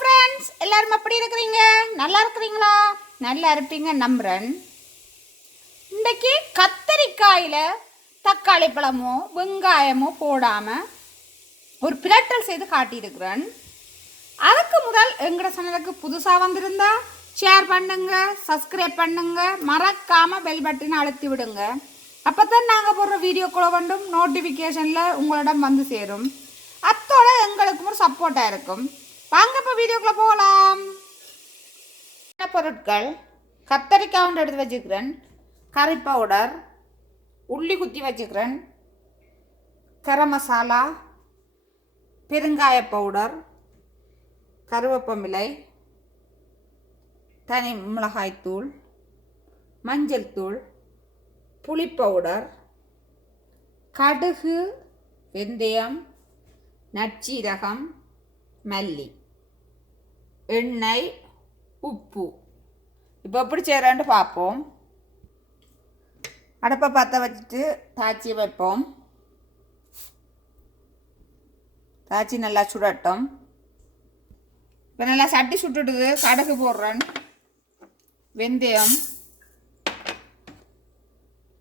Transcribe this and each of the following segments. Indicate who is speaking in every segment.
Speaker 1: Friends எல்லாரும் எப்படி இருக்கிறீங்க? நல்லா இருக்கிறீங்களா? நல்லா இருப்பீங்க நம்புறேன். இன்றைக்கு கத்தரிக்காயில் தக்காளி பழமோ வெங்காயமோ போடாமல் ஒரு பிரட்டல் செய்து காட்டியிருக்கிறேன். அதுக்கு முதல் எங்களோட சேனலுக்கு புதுசாக வந்திருந்தா ஷேர் பண்ணுங்க சப்ஸ்கிரைப் பண்ணுங்க மறக்காமல் பெல் பட்டினை அழுத்தி விடுங்க. அப்போ தான் நாங்கள் போடுற வீடியோக்குள்ள வந்தும் நோட்டிஃபிகேஷனில் உங்களிடம் வந்து சேரும். அத்தோட எங்களுக்கும் ஒரு சப்போர்ட்டாக இருக்கும். வாங்க இப்போ வீடியோக்குள்ளே போகலாம். என்ன பொருட்கள்? கத்தரிக்காய் ஒன்று எடுத்து வச்சுக்கிறேன். கறி பவுடர் உள்ளி குத்தி வச்சுக்கிறேன். கரம் மசாலா பெருங்காய பவுடர் கருவேப்பமிலை தனி மிளகாய்த்தூள் மஞ்சள் தூள் புளி பவுடர் கடுகு வெந்தயம் நச்சீரகம் மல்லி. எண்ணெய் உப்பு. இப்போ எப்படி செய்கிறான்னு பார்ப்போம். அடுப்பை பற்ற வச்சுட்டு தாச்சி வைப்போம். தாச்சி நல்லா சுடட்டும். இப்போ நல்லா சட்டி சுட்டுடுது. கடுகு போடுறேன். வெந்தயம்.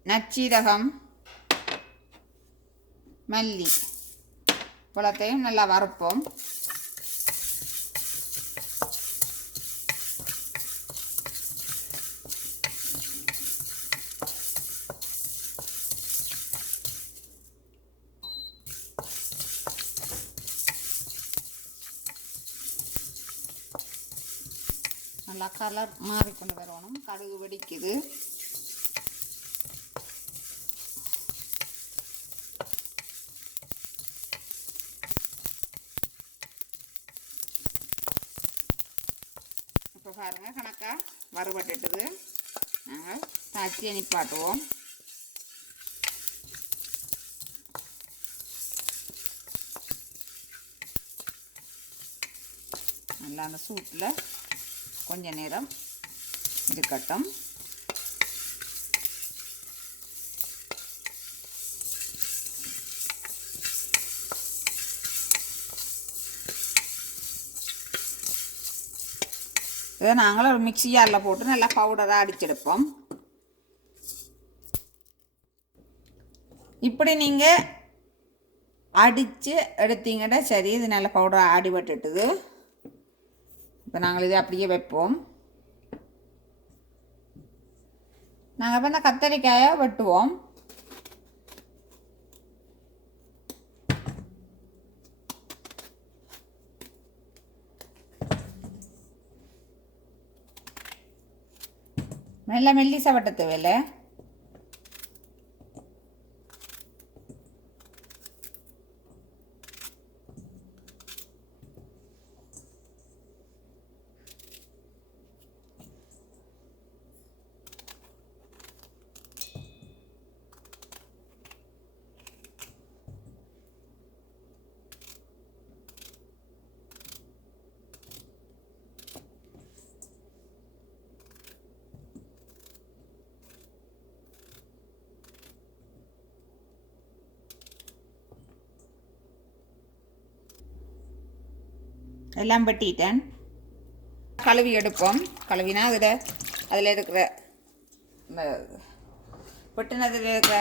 Speaker 1: நச்சீரகம். மல்லி. புலத்தையும் நல்லா வறுப்போம். நல்லா கலர் மாறிக்கொண்டு வரணும். கடுகு வெடிக்குது. இப்போ பாருங்கள் கணக்காக வறுபட்டுட்டுது. நாங்கள் தாச்சி நிப்பாட்டுவோம் நல்லா அந்த சூட்டில் கொஞ்ச நேரம் இருக்கட்டும் இதை நாங்களும் ஒரு மிக்சி ஜாரில் போட்டு நல்லா பவுடராக அடிச்செடுப்போம். இப்படி நீங்கள் அடித்து எடுத்தீங்கன்னா சரி இது நல்ல பவுடர் ஆடி விட்டுட்டுது இப்போ நாங்கள் இதை அப்படியே வைப்போம். நாங்கள் இப்போ இந்த கத்தரிக்காயை வெட்டுவோம். மெல்ல மெல்லிசா வட்டத்து தேவையில்லை. எல்லாம் வெட்டிட்டேன் கழுவி எடுப்போம். கழுவினா அதில் அதில் இருக்கிற இந்த வெட்டினதில் இருக்கிற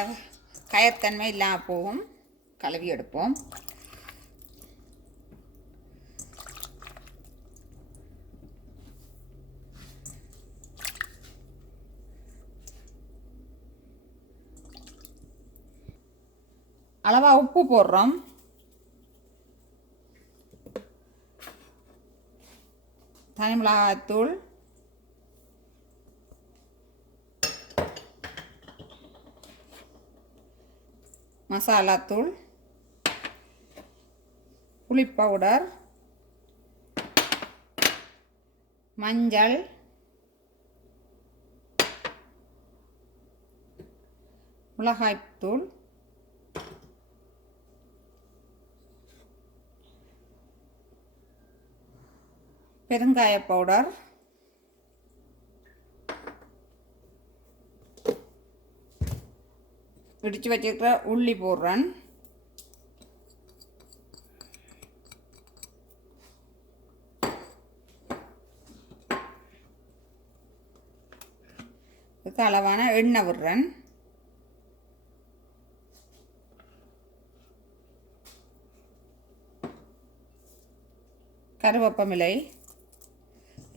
Speaker 1: கயத்தன்மை இல்லாமல் போகும். கழுவி எடுப்போம். அளவாக உப்பு போடுறோம். தனி மிளகாத்தூள் மசாலாத்தூள் புளி பவுடர் மஞ்சள் மிளகாய்த்தூள் பெருங்காய பவுடர். பிடிச்சு வச்சிருக்கிற உள்ளி போடுறேன். இதுக்கு அளவான எண்ணெய் விடுறேன். கருவேப்பமிலை.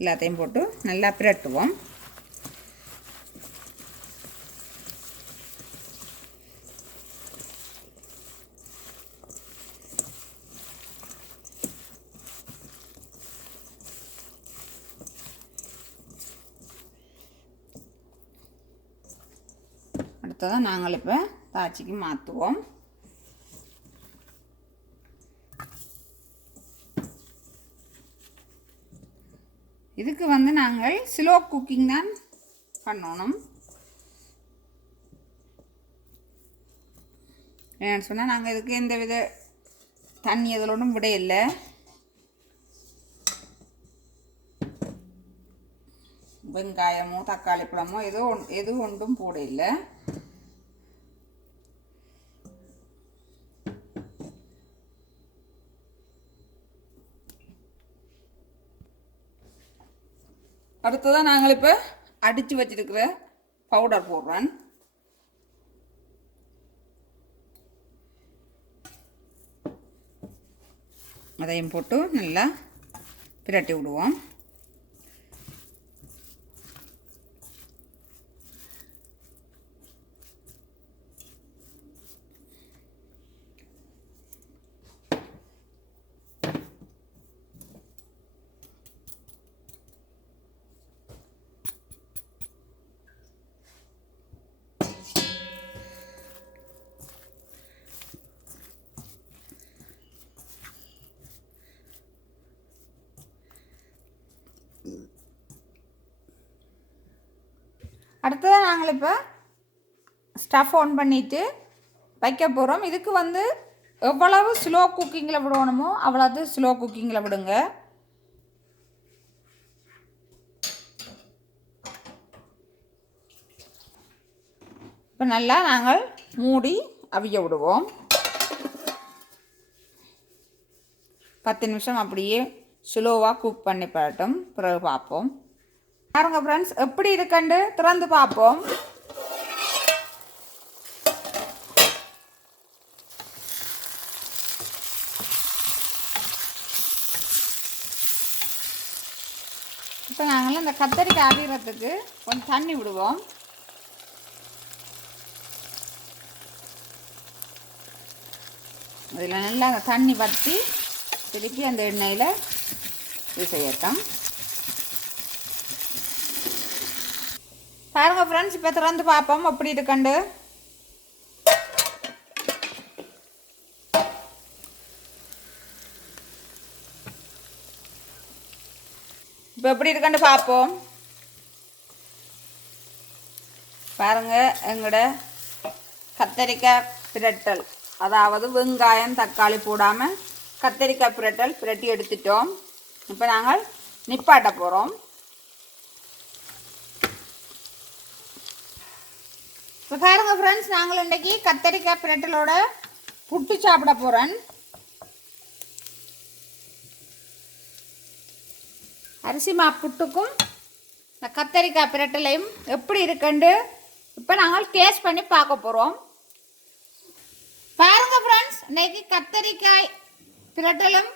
Speaker 1: எல்லாத்தையும் போட்டு நல்லா பிரட்டுவோம். அடுத்ததான் நாங்கள் இப்போ தாச்சிக்கு மாற்றுவோம். இதுக்கு வந்து நாங்கள் ஸ்லோ குக்கிங் தான் பண்ணணும். ஏன்னு சொன்னால் நாங்கள் இதுக்கு எந்த வித தண்ணி அதிலோடும் விட இல்லை வெங்காயமோ தக்காளி பழமோ ஏதோ எது ஒன்றும் போட இல்லை அடுத்ததான் நாங்கள் இப்போ அடித்து வச்சிருக்கிற பவுடர் போடுறேன். அதையும் போட்டு நல்லா பிரட்டி விடுவோம். அடுத்ததாக நாங்கள் இப்போ ஸ்டஃப் ஆன் பண்ணிவிட்டு வைக்க போகிறோம் இதுக்கு வந்து எவ்வளவு ஸ்லோ குக்கிங்கில் விடணுமோ அவ்வளவு ஸ்லோ குக்கிங்கில் விடுங்க. இப்போ நல்லா நாங்கள் மூடி அவிய விடுவோம். பத்து நிமிஷம் அப்படியே ஸ்லோவாக குக் பண்ணி பாட்டும் பிறகு பார்ப்போம். பாருங்க ஃப்ரெண்ட்ஸ் எப்படி இருக்குன்னு திறந்து பார்ப்போம். இப்போ நாங்கள் இந்த கத்தரிக்காய் அவிகிறதுக்கு கொஞ்சம் தண்ணி விடுவோம். அதில் நல்லா அந்த தண்ணி வற்றி திருப்பி அந்த எண்ணெயில் இது செய்யட்டும். பாருங்க ஃப்ரெண்ட்ஸ் இப்போ திறந்து பார்ப்போம். அப்படி இருக்கண்டு? இப்போ எப்படி இருக்கண்டு பார்ப்போம். பாருங்க எங்களோட கத்தரிக்காய் பிரட்டல். அதாவது வெங்காயம் தக்காளி போடாமல் கத்தரிக்காய் பிரட்டல் பிரட்டி எடுத்துட்டோம். இப்போ நாங்கள் நிப்பாட்ட போகிறோம் இப்போ பாருங்கள் ஃப்ரெண்ட்ஸ் நாங்கள் இன்றைக்கி கத்தரிக்காய் பிரட்டலோட புட்டு சாப்பிட போகிறேன் அரிசி மா புட்டுக்கும் இந்த கத்தரிக்காய் பிரட்டலையும் எப்படி இருக்குண்டு இப்போ நாங்கள் டேஸ்ட் பண்ணி பார்க்க போகிறோம் பாருங்கள் ஃப்ரெண்ட்ஸ் இன்றைக்கி கத்தரிக்காய் பிரட்டலும்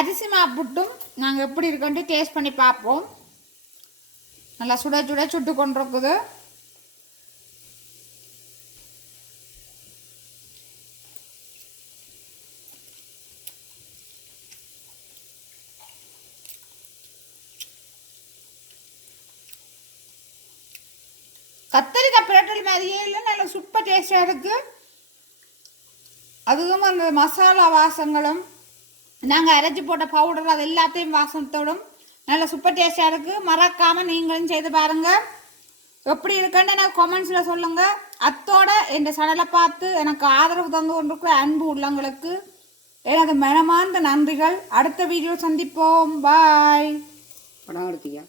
Speaker 1: அரிசி மா புட்டும் நாங்கள் எப்படி இருக்குன்ட்டு டேஸ்ட் பண்ணி பார்ப்போம். நல்லா சுட சுட சுட்டு கொண்டிருக்குது. கத்தரிக்காய் பிரட்டல் மாதிரியே இல்லை நல்ல சூப்பர் டேஸ்டாக இருக்குது அதுவும் அந்த மசாலா வாசங்களும் நாங்கள் அரைச்சி போட்ட பவுடர் அது எல்லாத்தையும் வாசத்தோடும் நல்ல சூப்பர் டேஸ்டாக இருக்குது மறக்காமல் நீங்களும் செய்து பாருங்கள் எப்படி இருக்குன்னு எனக்கு கமெண்ட்ஸில் சொல்லுங்கள் அத்தோட இந்த சேனலை பார்த்து எனக்கு ஆதரவு தந்து கொண்டிருக்கிற அன்பு உள்ளங்களுக்கு எனது மனமார்ந்த நன்றிகள். அடுத்த வீடியோ சந்திப்போம். பாய்
Speaker 2: படம் எடுத்தியா?